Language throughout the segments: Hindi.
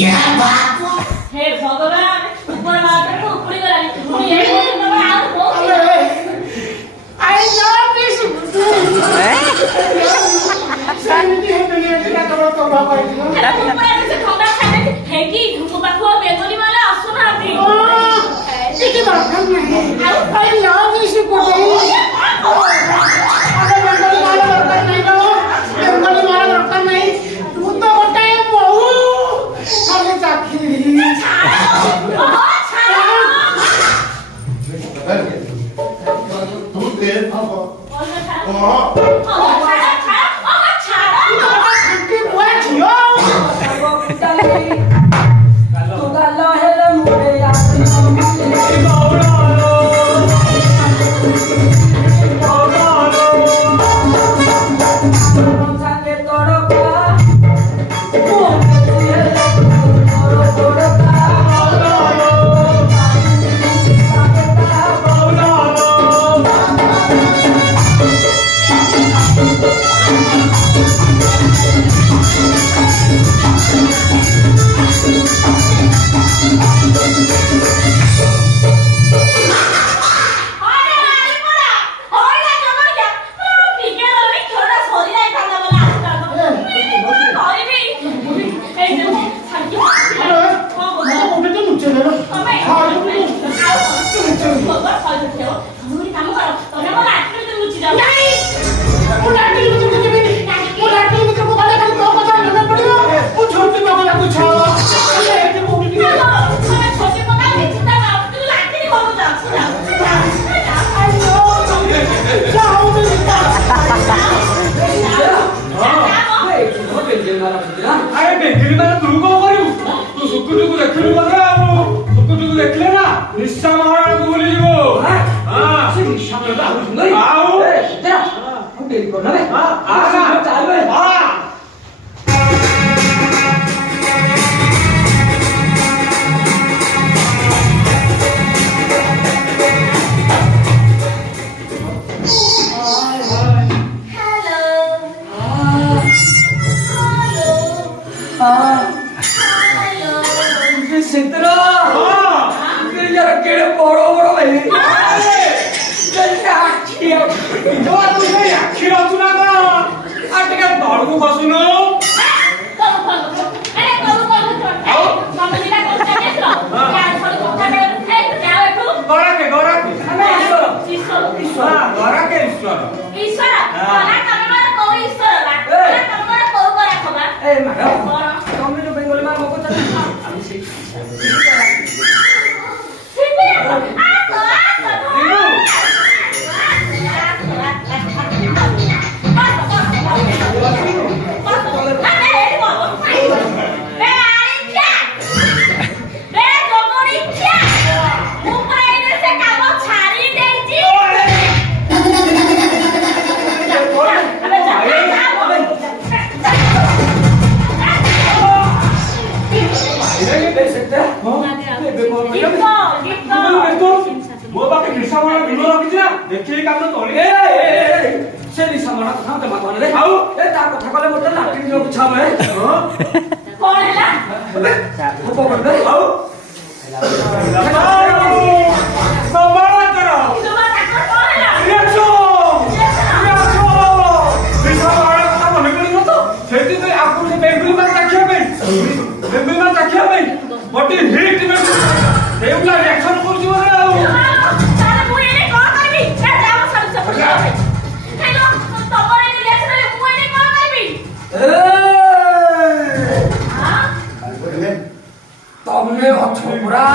हे भगवान ऊपर मारकर तो ऊपर ही गलानी तुम ये बोल तो मैं आज बहुत I love this सेनिटी है दुनिया का तो बाबा ऊपर ऐसे ठंडा खाने है कि तुमको बात बेंगोली वाला सुना दी ये बात नहीं I love this बोले अरे बेंगोली वाला दरकार नहीं तो बेंगोली वाला दरकार नहीं तू तो होता है बहु खाली चाखी तू देर पापा अरे बेंगली वाला तू को करू तू सुकुटुकु देखलु बरा सुकुटुकु देखले ना निशा महाराज को बोली जीवो हां से निशा महाराज आउ सुंदरी आओ ए तेरा हम देरी करना बे हां आ चल बे हां सिंतरा हां यार केड़े बड़ो बड़ो भाई आखी जो तुझे आखी रतु ना का आटके धड़कू बसुनो देखिए काम तो तोले से निशा मारा कथा ते बात वाले आउ ए ता कथा कले मोटे लाठी जो छाव है कौन है ना हो पकड़ दे आउ संभाल करो तुम्हारा डॉक्टर कौन है ना रिएक्शन निशा मारा कथा मने करी तो सेति तो आपको से बेंगुली में ताकिया में बट हिट में देवला रिएक्शन कर जीव रे तारे मु एने कोन करबी ए जाओ सब सब हेलो तमरे रिएक्शन रे मु एने कोन करबी हां तमने अछोपरा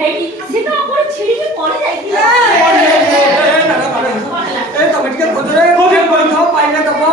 ହେଇକି ସେ ତ କୋଉଠି ଛିଡିକି ପଡି ଯାଇଥିଲା ତମେ ଟିକେ ଖୋଜରେ ପାଇଲେ ଦବ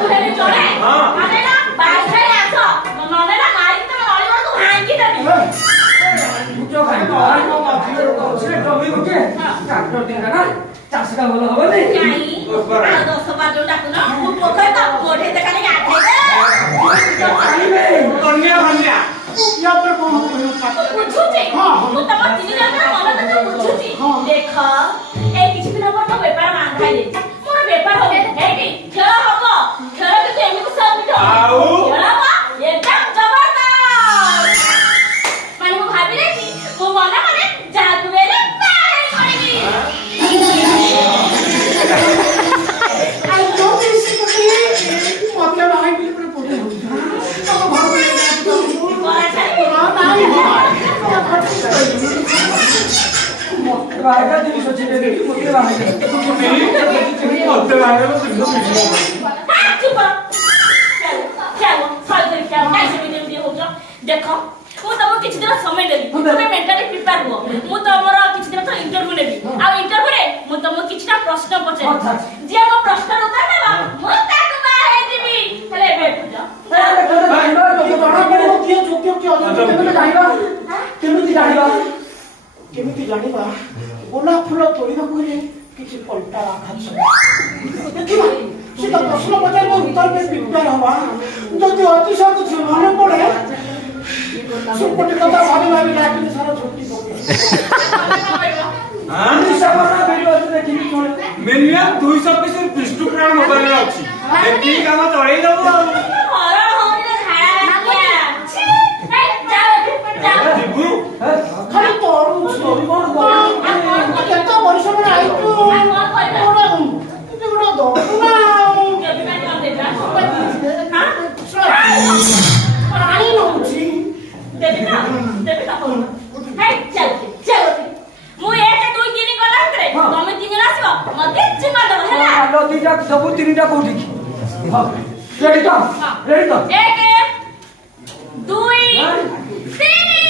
무해를 전에 아내랑 말살이 안서 너네랑 말이 때문에 어리버리고 반기더니 무적 아니고 뒤로 실을 좀 해볼게. 자, 그럴 때는 자스가 올라가버리. 야이 나도 서봐줘 자꾸나 못볼까 못했다 가는 게 아니거든 아니네. 언니야. 옆으로 보면 무추지 못다만 뒤지려면 어느덧 좀 무추지 내가 애기 집에 나가서 외바람 안 가야지 뭐라 외바람 애기 결혼하고 결혼해서 애미고 싸움이죠 아우. 결혼하고 얘장 접었다 많이 뭐 가비래지 뭐 원하면은 자구매를 빨리 아이 너무 시끄럽게 어때 나이 빌리를 보내 바로 얘기하고 뭐라 차리고 나이 말가 들이서 집에 못 들어가네. 어때 하려고 지금 아 죽어 क्या साल क्या कैसे भी नहीं हो जा देखो ମୁଁ ତମକୁ କିଛି ଦିନ ସମୟ ଦେବି ତମେ ମେଣ୍ଟାଲି ପ୍ରିପେୟାର ହୁଅ ମୁଁ ତମର କିଛି ଦିନ ଥର ଇଣ୍ଟରଭ୍ୟୁ ନେବି ଆଉ ଇଣ୍ଟରଭ୍ୟୁରେ ମୁଁ ତମକୁ କିଛିଟା ପ୍ରଶ୍ନ ପଚାରିବି ଯିଏ ମୋ ପ୍ରଶ୍ନର ଉତ୍ତର ଦେବ ମୁଁ ତାକୁ ବାହା ହେଇଯିବି ହେଲେ ଏବେ ପୂଜ ଜଣାପଡ଼ିବ କିଏ ଯୋଗ୍ୟ କିଏ ଅଯୋଗ୍ୟ କେମିତି ଜାଣିବା କେମିତି ଜାଣିବା କେମିତି ଜାଣିବା ଗୋଲାପ ଫୁଲ ତୋଳିବାକୁ ହେଲେ କିଛି ପଲଟା ଘାସ ଦେଖିବା ସେ ତ ପ୍ରଶ୍ନ ପଚାରିବ ଉତ୍ତର ପାଇଁ ପ୍ରିପେୟାର ହବା ଯଦି ଅତିଶୟ କିଛି ମନେ ପଡେ ସୁପଟି କଥା ଭାବି ଭାବି ରାତିରେ ସାରା ଛୁଟି ମିନିମମ୍ 200 ପିସ୍ ପିଷ୍ଟୁ ପ୍ରାଣ ମୋବାଇଲରେ ଅଛି ଏତିକି କାମ ଚଳେଇ ଦବୁ ଆଉ ହରଣ ହଉନି ଝାଡ଼ା ବାନ୍ଧିଆ ଛି ଯାଅ ଯିବୁ ଖାଲି କେତେ ପରିଶ୍ରମରେ ଆଇଛୁ ଗୋଟେ ଦକ୍ଷିଣା ପାଣି ନଉଛି ମୁଁ ଏକ ଦୁଇ ତିନି ଗଲା ଭିତରେ ତମେ ତିନି ଜଣ ଆସିବ ମତେ ଚିମା ଦବ ହେଲା ଦିଟା ସବୁ ତିନିଟା କୋଉଠିକି ରେଡି ତ ରେଡି ତ ଏକ ଦୁଇ ତିନି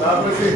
ତାପରେ